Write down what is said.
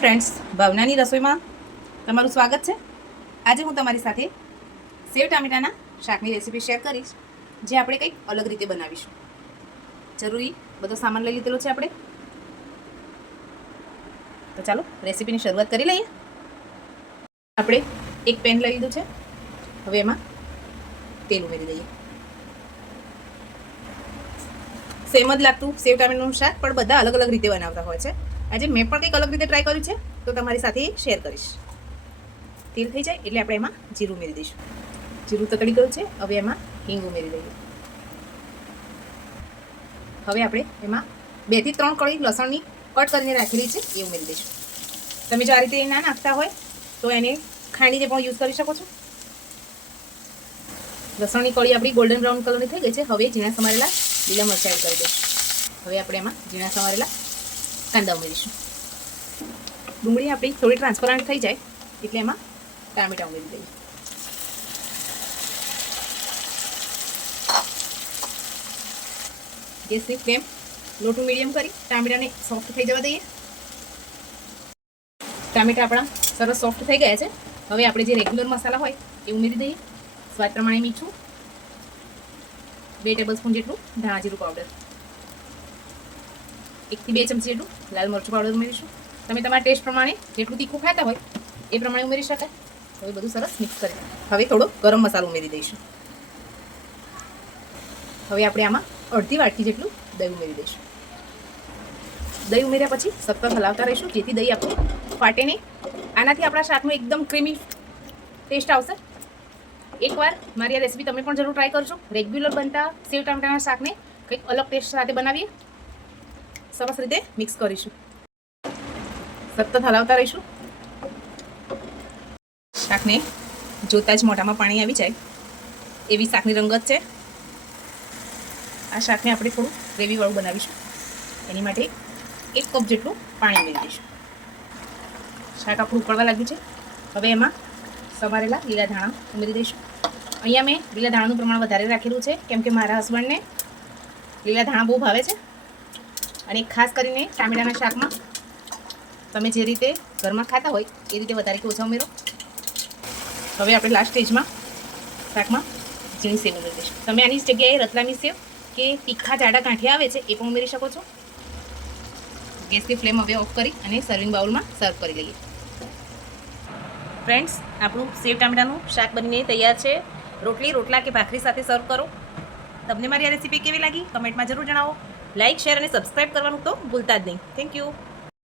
Friends, ભાવનાની રસોઈમાં તમારું સ્વાગત છે। આજે હું તમારી સાથે સેવ ટામેટાના શાકની રેસીપી શેર કરીશ, જે આપણે કંઈક અલગ રીતે બનાવીશું। જરૂરી બધો સામાન લઈ લીધેલો છે આપણે, તો ચાલો રેસીપીની શરૂઆત કરી લઈએ। આપણે એક પેન લઈ લીધું છે, હવે એમાં તેલ ઉમેરી દઈએ। સેમ જ લાગતું સેવ ટામેટાનું શાક પણ બધા અલગ અલગ રીતે બનાવતા હોય છે। આજે મેં પણ કંઈક અલગ રીતે ટ્રાય કર્યું છે, તો તમારી સાથે શેર કરીશ। તેલ થઈ જાય એટલે આપણે એમાં જીરું ઉમેરી દઈશું। જીરું તતડી ગયું છે, હવે એમાં હિંગ ઉમેરી દઈએ। હવે આપણે એમાં 2 થી 3 કળી લસણની કટ કરીને રાખેલી છે એ ઉમેરી દઈશું। તમે જો આ રીતે ના નાખતા હોય તો એને ખાંડીને પણ યુઝ કરી શકો છો। લસણની કળી આપણી ગોલ્ડન બ્રાઉન કલરની થઈ ગઈ છે। હવે ઝીણા સમારેલા લીલા મરચાં એડ કરી દઈશું। હવે આપણે એમાં ઝીણા સમારેલા કાંદા ઉમેરીશું। ડુંગળી આપણી થોડી ટ્રાન્સપરન્ટ થઈ જાય એટલે એમાં ટામેટાં ઉમેરી દઈએ। ગેસની ફ્લેમ લો ટુ મીડિયમ કરી ટામેટાને સોફ્ટ થઈ જવા દઈએ। ટામેટા આપણા સરસ સોફ્ટ થઈ ગયા છે। હવે આપણે જે રેગ્યુલર મસાલા હોય એ ઉમેરી દઈએ। સ્વાદ પ્રમાણે મીઠું, 2 ટેબલસ્પૂન જેટલું ધાણા જીરું પાવડર, 1 થી 2 ચમચી જેટલું લાલ મરચું પાવડર ઉમેરીશું। તમે તમારા ટેસ્ટ પ્રમાણે જેટલું તીખું ખાતા હોય એ પ્રમાણે ઉમેરી શકાય। હવે બધું સરસ મિક્સ કરી હવે થોડો ગરમ મસાલો ઉમેરી દઈશું। હવે આપણે આમાં અડધી વાટકી જેટલું દહીં ઉમેરી દઈશું। દહીં ઉમેર્યા પછી સતત હલાવતા રહીશું, જેથી દહીં આપણું ફાટે નહીં। આનાથી આપણા શાકનો એકદમ ક્રીમી ટેસ્ટ આવશે। એકવાર મારી આ રેસીપી તમે પણ જરૂર ટ્રાય કરજો। રેગ્યુલર બનતા સેવ ટામેટાના શાકને કંઈક અલગ ટેસ્ટ સાથે બનાવીએ। સરસ રીતે મિક્સ કરીશું, સતત હલાવતા રહીશું। શાકને જોતા જ મોઢામાં પાણી આવી જાય એવી શાકની રંગત છે। આ શાકને આપણે થોડું ગ્રેવીવાળું બનાવીશું, એની માટે 1 કપ જેટલું પાણી ઉમેરી દઈશું। શાક આપણું ઉકળવા લાગ્યું છે, હવે એમાં સમારેલા લીલા ધાણા ઉમેરી દઈશું। અહીંયા મેં લીલા ધાણાનું પ્રમાણ વધારે રાખેલું છે, કેમ કે મારા હસબન્ડને લીલા ધાણા બહુ ભાવે છે। અને ખાસ કરીને ટામેટાના શાકમાં તમે જે રીતે ઘરમાં ખાતા હોય એ રીતે વધારે કે ઓછા ઉમેરો। હવે આપણે લાસ્ટ સ્ટેજમાં શાકમાં ઝીણી સેવ ઉમેરી દઈશું। તમે આની જગ્યાએ રતલામી સેવ કે તીખા જાડા ગાંઠિયા આવે છે એ પણ ઉમેરી શકો છો। ગેસની ફ્લેમ હવે ઓફ કરી અને સર્વિંગ બાઉલમાં સર્વ કરી લઈએ। ફ્રેન્ડ્સ, આપણું સેવ ટામેટાનું શાક બનીને તૈયાર છે। રોટલી, રોટલા કે ભાખરી સાથે સર્વ કરો। તમને મારી આ રેસીપી કેવી લાગી કમેન્ટમાં જરૂર જણાવો। લાઇક, શેર અને સબસ્ક્રાઈબ કરવાનું તો ભૂલતા જ નહીં। Thank you.